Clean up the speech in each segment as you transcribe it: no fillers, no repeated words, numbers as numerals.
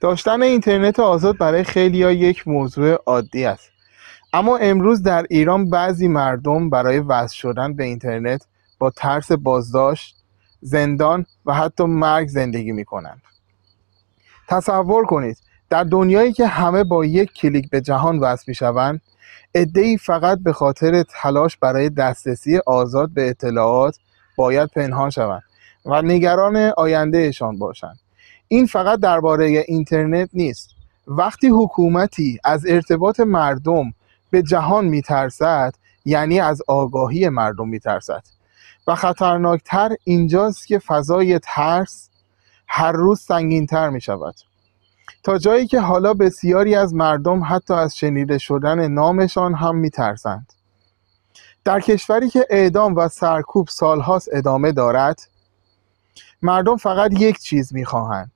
داشتن اینترنت آزاد برای خیلی‌ها یک موضوع عادی است. اما امروز در ایران بعضی مردم برای وصل شدن به اینترنت با ترس بازداشت، زندان و حتی مرگ زندگی می‌کنند. تصور کنید در دنیایی که همه با یک کلیک به جهان وصل می‌شوند، عده‌ای فقط به خاطر تلاش برای دسترسی آزاد به اطلاعات باید پنهان شوند و نگران آیندهشان باشند. این فقط درباره اینترنت نیست. وقتی حکومتی از ارتباط مردم به جهان میترسد، یعنی از آگاهی مردم میترسد. و خطرناکتر اینجاست که فضای ترس هر روز سنگین‌تر میشود، تا جایی که حالا بسیاری از مردم حتی از شنیده شدن نامشان هم میترسند. در کشوری که اعدام و سرکوب سالهاست ادامه دارد، مردم فقط یک چیز میخواهند: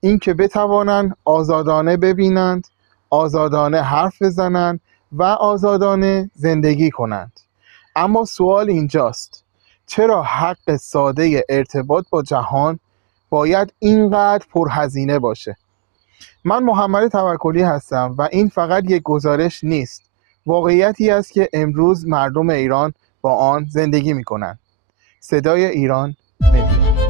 این که بتوانند آزادانه ببینند، آزادانه حرف بزنند و آزادانه زندگی کنند. اما سوال اینجاست: چرا حق ساده ارتباط با جهان باید اینقدر پرهزینه باشه؟ من محمد توکلی هستم و این فقط یک گزارش نیست، واقعیتی است که امروز مردم ایران با آن زندگی می کنند. صدای ایران مدیا.